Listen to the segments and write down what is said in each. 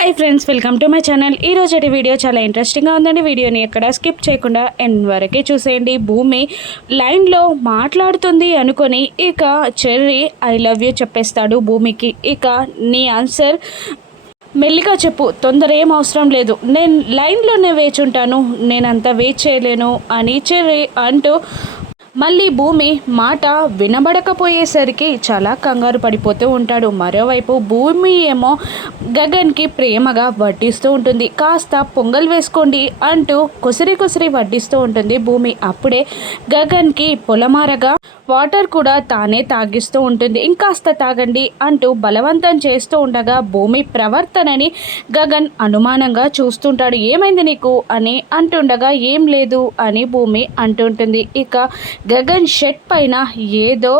Hi friends welcome to my channel ఈ రోజటి video చాలా ఇంట్రెస్టింగ్గా ఉందండి. వీడియోని ఎక్కడ స్కిప్ చేయకుండా ఎండ్ వరకే చూసేయండి. భూమి లైన్లో మాట్లాడుతుంది అనుకొని ఇక చెర్రీ ఐ లవ్ యూ చెప్పేస్తాడు భూమికి. ఇక నీ ఆన్సర్ మెల్లిగా చెప్పు తొందర ఏం అవసరం లేదు. నేను లైన్లోనే వేచి ఉంటాను. నేనంతా వెయిట్ చేయలేను అని చెర్రీ అంటూ మళ్ళీ భూమి మాట వినబడకపోయేసరికి చాలా కంగారు పడిపోతూ ఉంటాడు. మరోవైపు భూమి ఏమో గగన్కి ప్రేమగా వడ్డిస్తూ ఉంటుంది. కాస్త పొంగల్ వేసుకోండి అంటూ కుసిరి కుసిరి వడ్డిస్తూ ఉంటుంది భూమి. అప్పుడే గగన్కి పొలమారగా వాటర్ కూడా తానే తాగిస్తూ ఉంటుంది. ఇంకాస్త తాగండి అంటూ బలవంతం చేస్తూ ఉండగా భూమి ప్రవర్తనని గగన్ అనుమానంగా చూస్తుంటాడు. ఏమైంది నీకు? అని అంటుండగా ఏం లేదు అని భూమి అంటుంటుంది. ఇక గగన్ షర్ట్ పైన ఏదో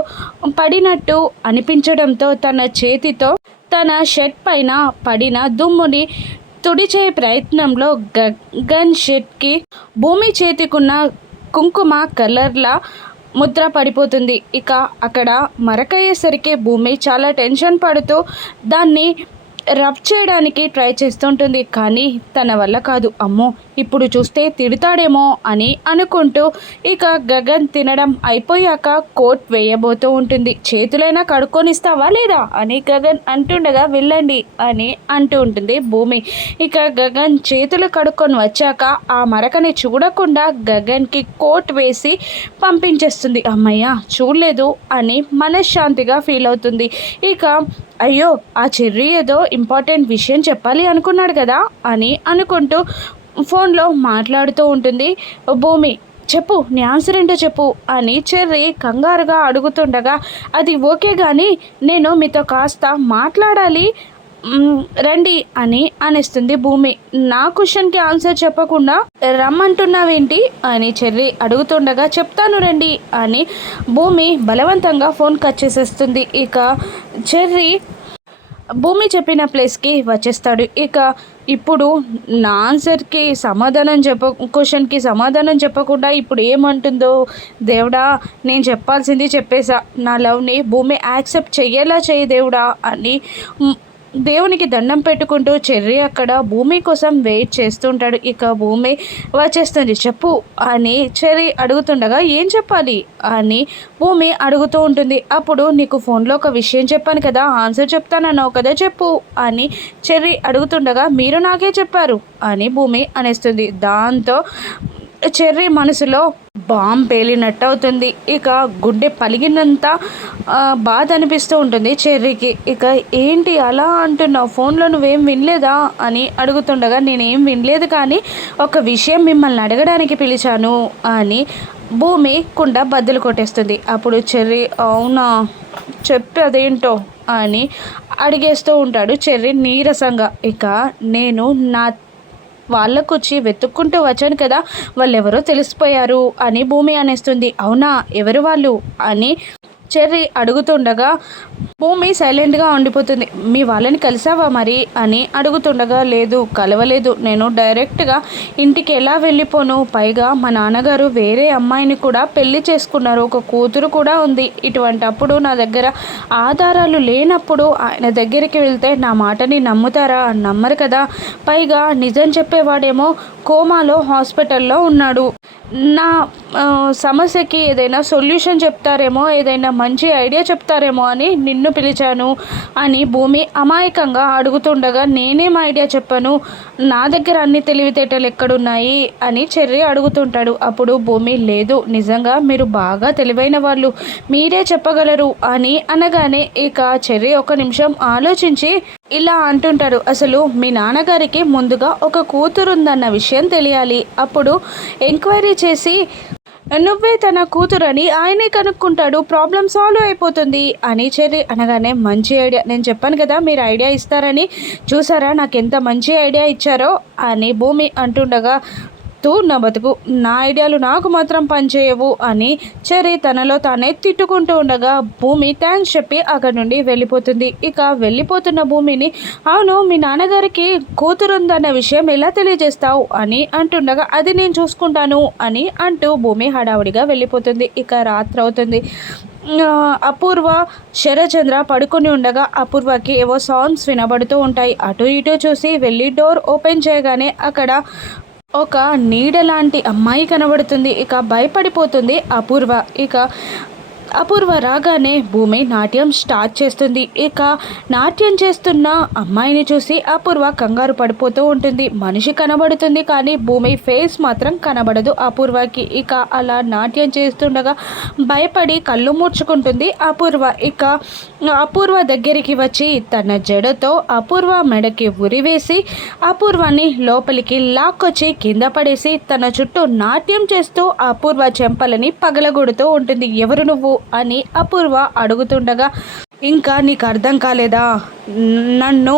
పడినట్టు అనిపించడంతో తన చేతితో తన షర్ట్ పైన పడిన దుమ్ముని తుడిచే ప్రయత్నంలో గగన్ షెడ్కి భూమి చేతికున్న కుంకుమ కలర్లా ముద్ర పడిపోతుంది. ఇక అక్కడ మరకయ్యేసరికి భూమి చాలా టెన్షన్ పడుతూ దాన్ని రబ్ చేయడానికి ట్రై చేస్తుంటుంది కానీ తన వల్ల కాదు. అమ్మో ఇప్పుడు చూస్తే తిడతాడేమో అని అనుకుంటూ ఇక గగన్ తినడం అయిపోయాక కోట్ వేయబోతూ ఉంటుంది. చేతులైనా కడుక్కొనిస్తావా లేదా అని గగన్ అంటుండగా వెళ్ళండి అని అంటూ ఉంటుంది భూమి. ఇక గగన్ చేతులు కడుక్కొని వచ్చాక ఆ మరకని చూడకుండా గగన్కి కోట్ వేసి పంపించేస్తుంది. అమ్మయ్య చూడలేదు అని మనశ్శాంతిగా ఫీల్ అవుతుంది. ఇక అయ్యో ఆ చెర్రీ ఏదో ఇంపార్టెంట్ విషయం చెప్పాలి అనుకున్నాడు కదా అని అనుకుంటూ ఫోన్లో మాట్లాడుతూ ఉంటుంది. భూమి చెప్పు నీ ఆన్సర్ ఏంటో చెప్పు అని చెర్రీ కంగారుగా అడుగుతుండగా అది ఓకే కానీ నేను మీతో కాస్త మాట్లాడాలి రండి అని అనేస్తుంది భూమి. నా క్వశ్చన్కి ఆన్సర్ చెప్పకుండా రమ్మంటున్నావేంటి? అని చెర్రి అడుగుతుండగా చెప్తాను రండి అని భూమి బలవంతంగా ఫోన్ కట్ చేసేస్తుంది. ఇక చెర్రి భూమి చెప్పిన ప్లేస్కి వచ్చేస్తాడు. ఇక ఇప్పుడు నా ఆన్సర్కి సమాధానం చెప్ప క్వశ్చన్కి సమాధానం చెప్పకుండా ఇప్పుడు ఏమంటుందో దేవుడా నేను చెప్పాల్సింది చెప్పేశా నా లవ్ని భూమి యాక్సెప్ట్ చెయ్యేలా చేయి దేవుడా అని దేవునికి దండం పెట్టుకుంటూ చెర్రి అక్కడ భూమి కోసం వెయిట్ చేస్తుంటాడు. ఇక భూమి వచ్చేస్తుంది. చెప్పు అని చెర్రి అడుగుతుండగా ఏం చెప్పాలి? అని భూమి అడుగుతూ ఉంటుంది. అప్పుడు నీకు ఫోన్లో ఒక విషయం చెప్పాను కదా ఆన్సర్ చెప్తానన్నావు కదా చెప్పు అని చెర్రి అడుగుతుండగా మీరు నాకే చెప్పారు అని భూమి అనేస్తుంది. దాంతో చెర్రీ మనసులో బాంబ్ పేలినట్టు అవుతుంది ఇక గుడ్డె పలిగినంత బాధ అనిపిస్తూ ఉంటుంది చెర్రీకి. ఇక ఏంటి అలా అంటున్నావు? ఫోన్లో నువ్వేం వినలేదా? అని అడుగుతుండగా నేనేం వినలేదు కానీ ఒక విషయం మిమ్మల్ని అడగడానికి పిలిచాను అని భూమి కుండ బద్దలు కొట్టేస్తుంది. అప్పుడు చెర్రీ అవునా? చెప్పి అదేంటో? అని అడిగేస్తూ ఉంటాడు చెర్రీ నీరసంగా. ఇక నేను నా వాళ్ళకు వచ్చి వెతుక్కుంటూ వచ్చాను కదా వాళ్ళెవరో తెలిసిపోయారు అని భూమి అనేస్తుంది. అవునా? ఎవరు వాళ్ళు? అని చెర్రీ అడుగుతుండగా భూమి సైలెంట్గా ఉండిపోతుంది. మీ వాళ్ళని కలిసావా మరి? అని అడుగుతుండగా లేదు కలవలేదు. నేను డైరెక్ట్గా ఇంటికి ఎలా వెళ్ళిపోను? పైగా మా నాన్నగారు వేరే అమ్మాయిని కూడా పెళ్ళి చేసుకున్నారు. ఒక కూతురు కూడా ఉంది. ఇటువంటి అప్పుడు నా దగ్గర ఆధారాలు లేనప్పుడు ఆయన దగ్గరికి వెళ్తే నా మాటని నమ్ముతారా? నమ్మరు కదా. పైగా నిజం చెప్పేవాడేమో కోమాలో హాస్పిటల్లో ఉన్నాడు. నా సమస్యకి ఏదైనా సొల్యూషన్ చెప్తారేమో ఏదైనా మంచి ఐడియా చెప్తారేమో అని నిన్ను పిలిచాను అని భూమి అమాయకంగా అడుగుతుండగా నేనేం ఐడియా చెప్పాను? నా దగ్గర అన్ని తెలివితేటలు ఎక్కడున్నాయి? అని చెర్రి అడుగుతుంటాడు. అప్పుడు భూమి లేదు నిజంగా మీరు బాగా తెలివైన వాళ్ళు మీరే చెప్పగలరు అని అనగానే ఇక చెర్రి ఒక నిమిషం ఆలోచించి ఇలా అంటుంటారు అసలు మీ నాన్నగారికి ముందుగా ఒక కూతురు ఉందన్న విషయం తెలియాలి. అప్పుడు ఎంక్వైరీ చేసి నువ్వే తన కూతురని ఆయనే కనుక్కుంటాడు. ప్రాబ్లం సాల్వ్ అయిపోతుంది. అని చెర్రి అనగానే మంచి ఐడియా. నేను చెప్పాను కదా మీరు ఐడియా ఇస్తారని. చూసారా నాకు ఎంత మంచి ఐడియా ఇచ్చారో? అని భూమి అంటుండగా తూ నా బతుకు నా ఐడియాలు నాకు మాత్రం పనిచేయవు అని చెరి తనలో తానే తిట్టుకుంటూ ఉండగా భూమి థ్యాంక్స్ చెప్పి అక్కడి నుండి వెళ్ళిపోతుంది. ఇక వెళ్ళిపోతున్న భూమిని అవును మీ నాన్నగారికి కూతురు ఉందన్న విషయం ఎలా తెలియజేస్తావు? అని అంటుండగా అది నేను చూసుకుంటాను అని అంటూ భూమి హడావుడిగా వెళ్ళిపోతుంది. ఇక రాత్రి అవుతుంది అపూర్వ శరచంద్ర పడుకొని ఉండగా అపూర్వకి ఏవో సాంగ్స్ వినబడుతూ ఉంటాయి. అటు ఇటు చూసి వెళ్ళి డోర్ ఓపెన్ చేయగానే అక్కడ ఒక నీడ లాంటి అమ్మాయి కనబడుతుంది. ఇక భయపడిపోతుంది అపూర్వ. ఇక అపూర్వ రాగానే భూమి నాట్యం స్టార్ట్ చేస్తుంది. ఇక నాట్యం చేస్తున్న అమ్మాయిని చూసి అపూర్వ కంగారు పడిపోతూ ఉంటుంది. మనిషి కనబడుతుంది కానీ భూమి ఫేస్ మాత్రం కనబడదు అపూర్వకి. ఇక అలా నాట్యం చేస్తుండగా భయపడి కళ్ళు మూర్చుకుంటుంది అపూర్వ. ఇక అపూర్వ దగ్గరికి వచ్చి తన జడతో అపూర్వ మెడకి ఉరివేసి అపూర్వని లోపలికి లాక్కొచ్చి కింద పడేసి తన చుట్టూ నాట్యం చేస్తూ అపూర్వ చెంపలని పగలగొడుతూ ఉంటుంది. ఎవరు నువ్వు? అని అపూర్వ అడుగుతుండగా ఇంకా నీకు అర్థం కాలేదా? నన్ను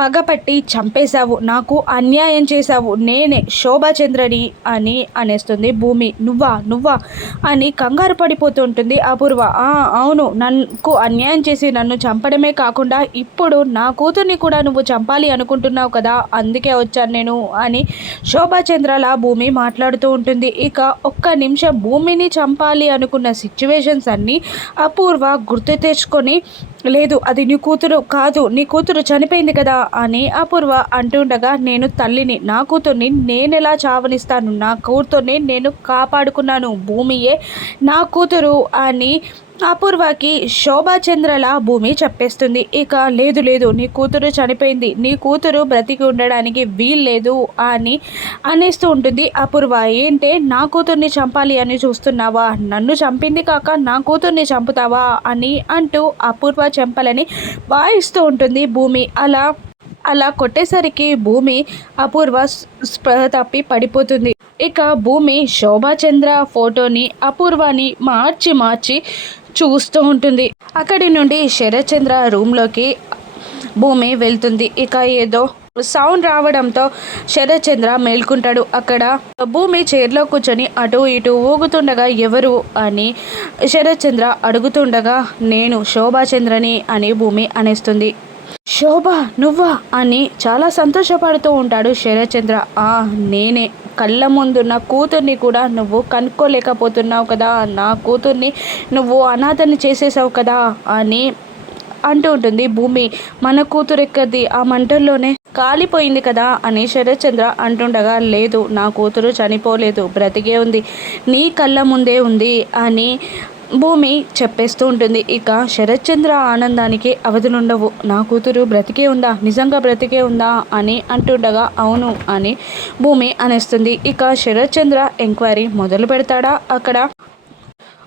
పగపట్టి చంపేశావు నాకు అన్యాయం చేశావు నేనే శోభాచంద్రని అని అనేస్తుంది భూమి. నువ్వా నువ్వా అని కంగారు పడిపోతుంటుంది అపూర్వ. అవును నన్ను అన్యాయం చేసి నన్ను చంపడమే కాకుండా ఇప్పుడు నా కూతుర్ని కూడా నువ్వు చంపాలి అనుకుంటున్నావు కదా అందుకే వచ్చాను నేను అని శోభాచంద్రలా భూమి మాట్లాడుతూ ఉంటుంది. ఇక ఒక్క నిమిషం భూమిని చంపాలి అనుకున్న సిచ్యువేషన్స్ అన్నీ అపూర్వ గుర్తు తెచ్చుకొని లేదు అది నీ కూతురు కాదు నీ కూతురు చనిపోయింది కదా అని అపూర్వ అంటుండగా నేను తల్లిని నా కూతుర్ని నేను ఎలా చావనిస్తాను? నా కూతుర్ని నేను కాపాడుకున్నాను భూమియే నా కూతురు అని అపూర్వకి శోభాచంద్రల భూమి చెప్పేస్తుంది. ఇక లేదు లేదు నీ కూతురు చనిపోయింది. నీ కూతురు బ్రతికి ఉండడానికి వీల్లేదు అని అనేస్తూ ఉంటుంది అపూర్వ. ఏంటే నా కూతుర్ని చంపాలి అని చూస్తున్నావా? నన్ను చంపింది కాక నా కూతుర్ని చంపుతావా అని అంటూ అపూర్వ చెంపలని వాయిస్తూ ఉంటుంది భూమి. అలా అలా కొట్టేసరికి భూమి అపూర్వ స్పృహ తప్పి పడిపోతుంది. ఇక భూమి శోభాచంద్ర ఫోటోని అపూర్వని మార్చి మార్చి చూస్తూ ఉంటుంది. అక్కడి నుండి శరత్చంద్ర రూమ్లోకి భూమి వెళ్తుంది. ఇక ఏదో సౌండ్ రావడంతో శరత్చంద్ర మేల్కుంటాడు. అక్కడ భూమి చైర్లో కూర్చొని అటు ఇటు ఊగుతుండగా ఎవరు అని శరత్చంద్ర అడుగుతుండగా నేను శోభాచంద్రని అని భూమి అనేస్తుంది. శోభ నువ్వా? అని చాలా సంతోషపడుతూ ఉంటాడు శరత్చంద్ర. ఆ నేనే. కళ్ళ ముందున్న కూతుర్ని కూడా నువ్వు కనుక్కోలేకపోతున్నావు కదా. నా కూతుర్ని నువ్వు అనాథని చేసేసావు కదా అని అంటూ ఉంటుంది భూమి. మన కూతురు ఎక్కది ఆ మంటల్లోనే కాలిపోయింది కదా అని శరత్చంద్ర అంటుండగా లేదు నా కూతురు చనిపోలేదు. బ్రతికే ఉంది. నీ కళ్ళ ముందే ఉంది అని భూమి చెప్పేస్తూ ఉంటుంది. ఇక శరత్చంద్ర ఆనందానికి అవధులుండవు. నా కూతురు బ్రతికే ఉందా? నిజంగా బ్రతికే ఉందా? అని అంటుండగా అవును అని భూమి అనేస్తుంది. ఇక శరత్చంద్ర ఎంక్వైరీ మొదలు పెడతాడా? అక్కడ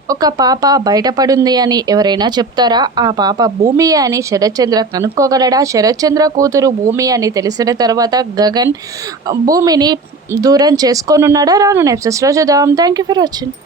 ఒక పాప బయటపడింది అని ఎవరైనా చెప్తారా? ఆ పాప భూమి అని శరత్చంద్ర కనుక్కోగలడా? శరత్చంద్ర కూతురు భూమి అని తెలిసిన తర్వాత గగన్ భూమిని దూరం చేసుకోనున్నాడా? రాను నెప్సెస్లో చూద్దాం. Thank you for watching